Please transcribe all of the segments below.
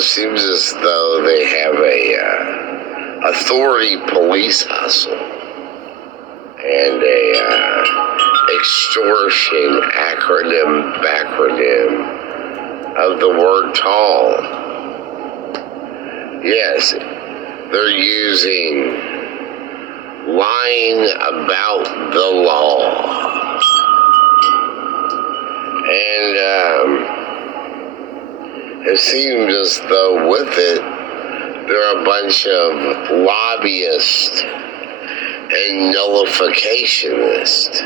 it seems as though they have a authority police hustle and a extortion backronym of the word tall. Yes, they're using lying about the law. And it seems as though with it, there are a bunch of lobbyists and nullificationists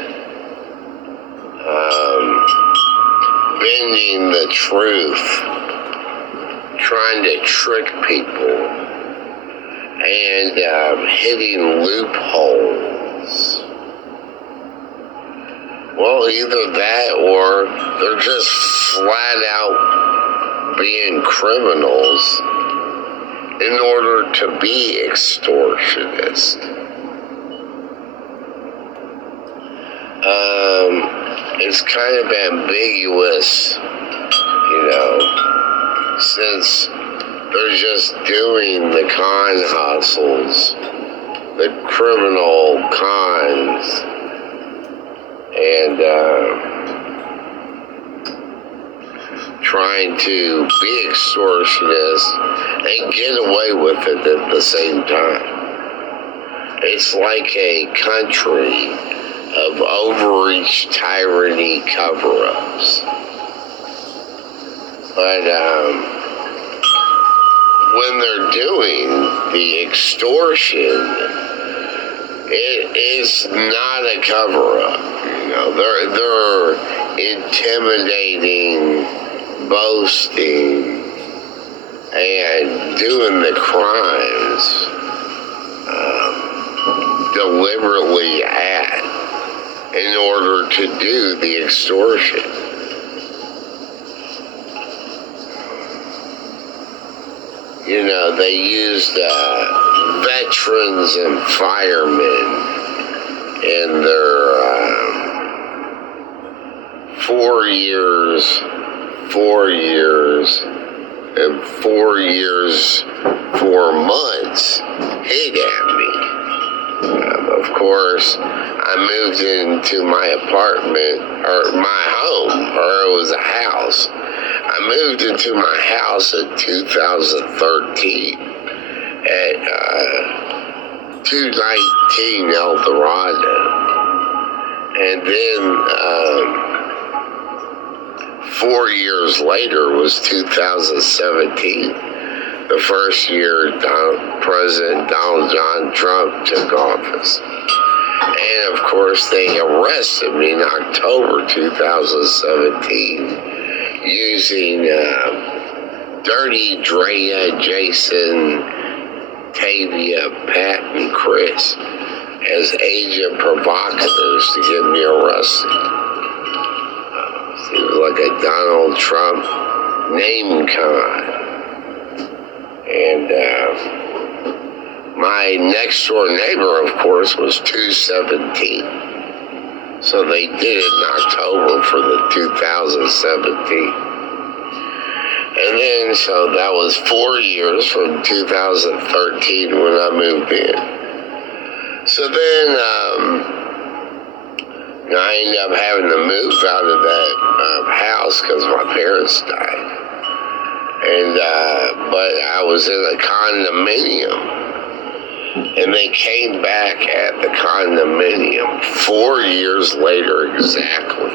bending the truth, trying to trick people, and hitting loopholes. Well, either that or they're just flat out being criminals in order to be extortionist. It's kind of ambiguous, since they're just doing the con hustles, the criminal cons, and trying to be extortionist and get away with it at the same time. It's like a country of overreach, tyranny, cover-ups. But when they're doing the extortion, it is not a cover-up. They're intimidating, boasting, and doing the crimes deliberately in order to do the extortion. They used veterans and firemen in their 4 years, 4 years, and 4 years, 4 months hit at me. Of course, I moved into my apartment, or my home, or it was a house. I moved into my house in 2013 at 219 El Dorado. And then 4 years later was 2017, the first year President Donald John Trump took office. And of course, they arrested me in October 2017 using Dirty Drea, Jason, Tavia, Pat, and Chris as agent provocateurs to get me arrested. It was like a Donald Trump name con. And my next door neighbor, of course, was 217. So they did it in October for the 2017. And then, so that was 4 years from 2013 when I moved in. So then, I ended up having to move out of that house because my parents died. And, but I was in a condominium. And they came back at the condominium 4 years later exactly.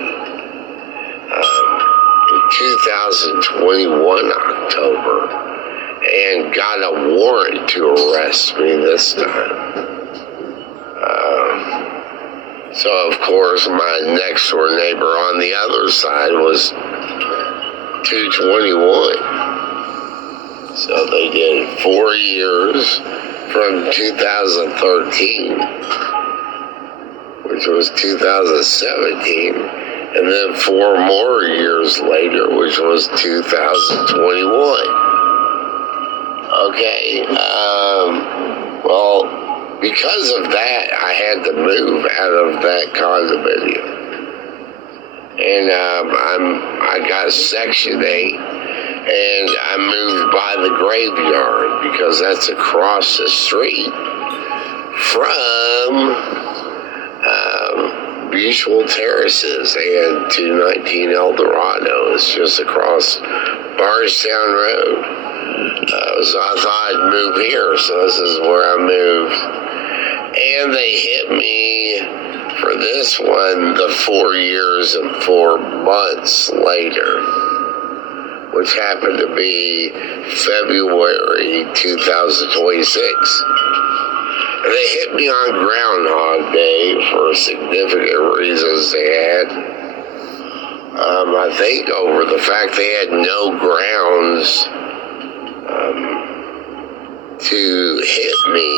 In 2021 October. And got a warrant to arrest me this time. So, of course, my next door neighbor on the other side was 221. So they did 4 years from 2013, which was 2017, and then 4 more years later, which was 2021. Okay, well, because of that, I had to move out of that condominium. And I got Section 8, and I moved by the graveyard because that's across the street from Mutual Terraces and 219 Eldorado. It's just across Bardstown Road. So I thought I'd move here, so this is where I moved. And they hit me for this one the 4 years and 4 months later, which happened to be February 2026. And they hit me on Groundhog Day for significant reasons they had. I think over the fact they had no grounds to hit me,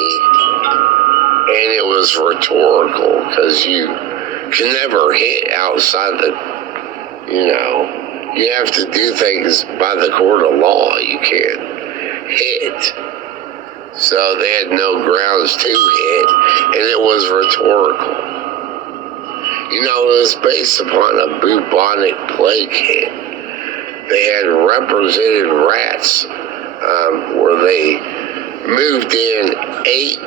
and it was rhetorical because you can never hit outside the, you have to do things by the court of law. You can't hit. So they had no grounds to hit, and it was rhetorical. It was based upon a bubonic plague hit. They had represented rats where they moved in 8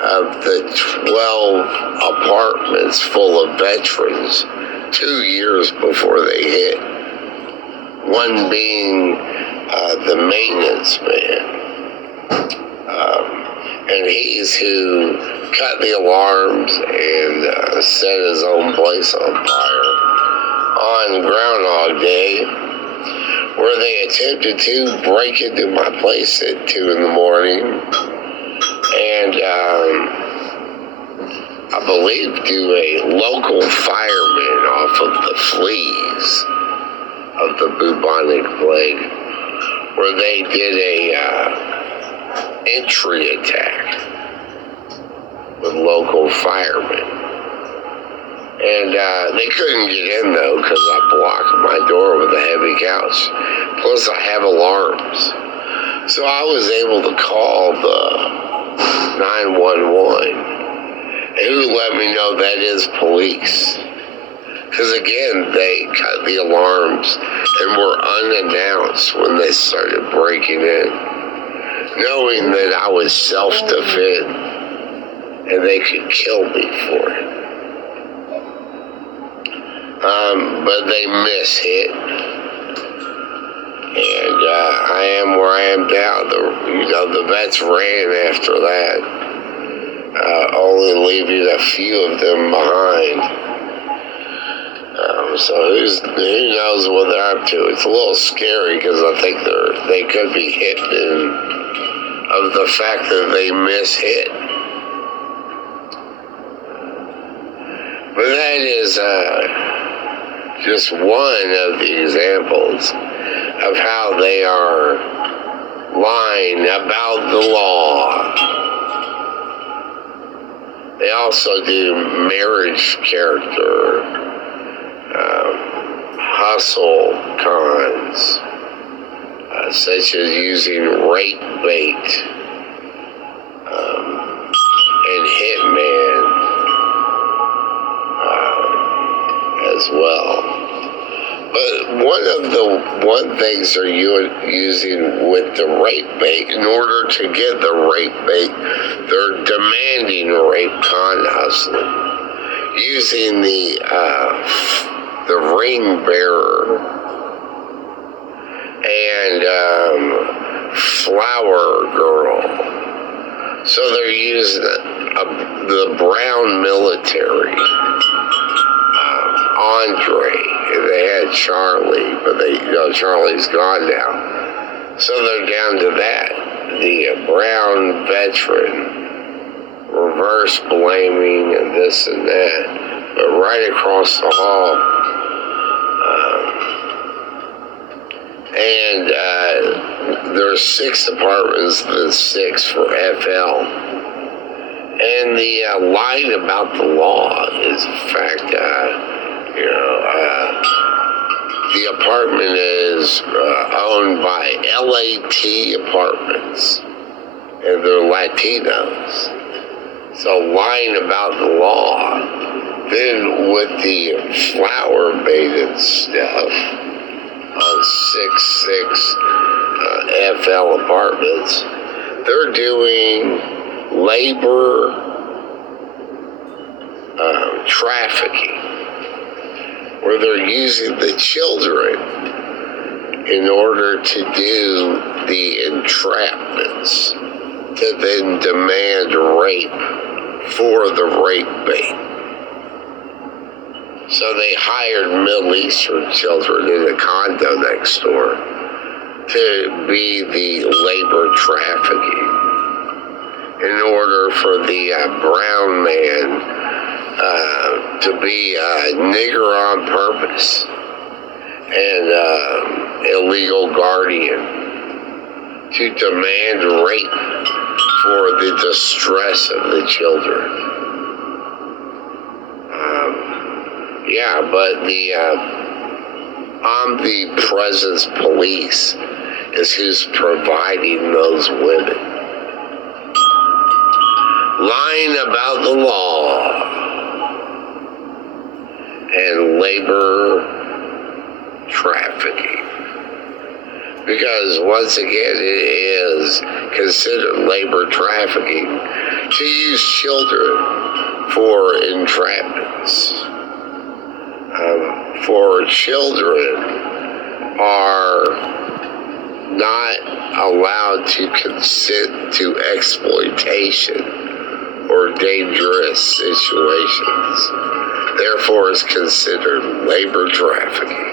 of the 12 apartments full of veterans 2 years before they hit. One being the maintenance man. And he's who cut the alarms and set his own place on fire on Groundhog Day, where they attempted to break into my place at 2 in the morning and I believe do a local fireman off of the fleas of the bubonic plague, where they did a entry attack with local firemen. And they couldn't get in, though, because I blocked my door with a heavy couch. Plus, I have alarms. So I was able to call the 911, who let me know that is police. Because, again, they cut the alarms and were unannounced when they started breaking in, knowing that I was self-defense and they could kill me for it. But they mishit, and I am where I am now. The vets ran after that, only leaving a few of them behind. So who knows what they're up to? It's a little scary because I think they could be hitmen of the fact that they mishit. But that is just one of the examples of how they are lying about the law. They also do marriage character, hustle cons, such as using rape bait and hitman as well. But one things they're using with the rape bait, in order to get the rape bait, they're demanding rape con hustling, using the ring bearer and flower girl. So they're using the brown military, Andre. They had Charlie, but Charlie's gone now. So they're down to that. The brown veteran, reverse blaming and this and that. But right across the hall, and there's 6 apartments, then 6 for FL. And the line about the law is, in fact, the apartment is owned by LAT Apartments, and they're Latinos. So lying about the law. Then with the flower baited stuff, on 66 FL Apartments. They're doing labor trafficking, where they're using the children in order to do the entrapments, to then demand rape for the rape bait. So they hired Middle Eastern children in a condo next door to be the labor trafficking in order for the brown man to be a nigger on purpose and illegal guardian to demand rape for the distress of the children. But the omnipresence police is who's providing those women. Lying about the law and labor trafficking. Because once again, it is considered labor trafficking to use children for entrapments. For children are not allowed to consent to exploitation or dangerous situations. Therefore, is considered labor trafficking.